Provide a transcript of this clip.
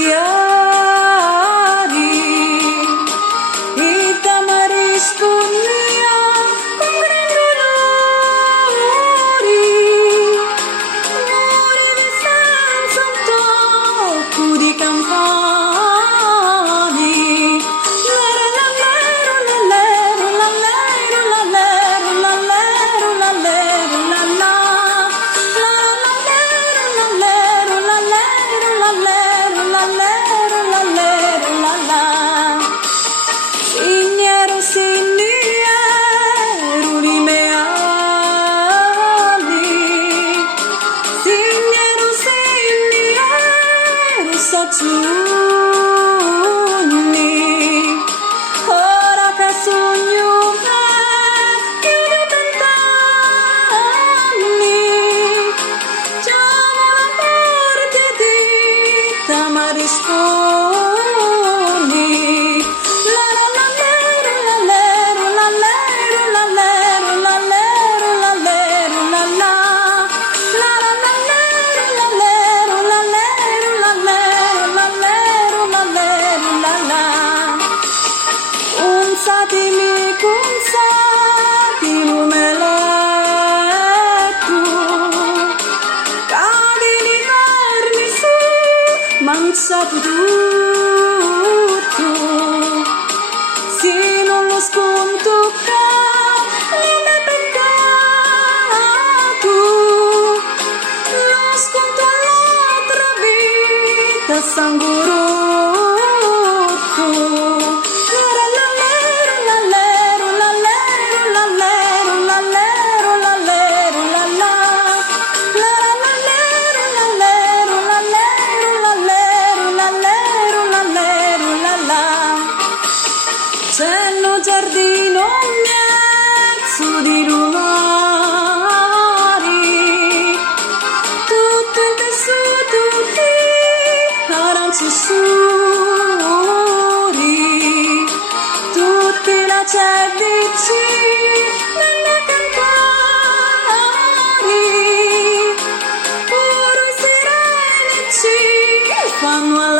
chiari, i tamarisco mia con grandi odori, di senza un tocco di campani. Ora che sogno chiude 20 anni, chiamo la morte di tamarisconi. La la la lero, la lero, la lero, la lero, la lero, la lero, la la. La la la lero, la lero, la lero, la lero, la lero, la lero, la la. Unsatimi consati lumeletto, cadi di carni su, mangiato tutto, se non lo sconto che non è peccato, lo sconto all'altra vita sangue rotto. C'è un giardino in mezzo di lumari, tutto in tessuti aranci scuri, tutti lacertici nelle campari, pure i sirenici fanno alla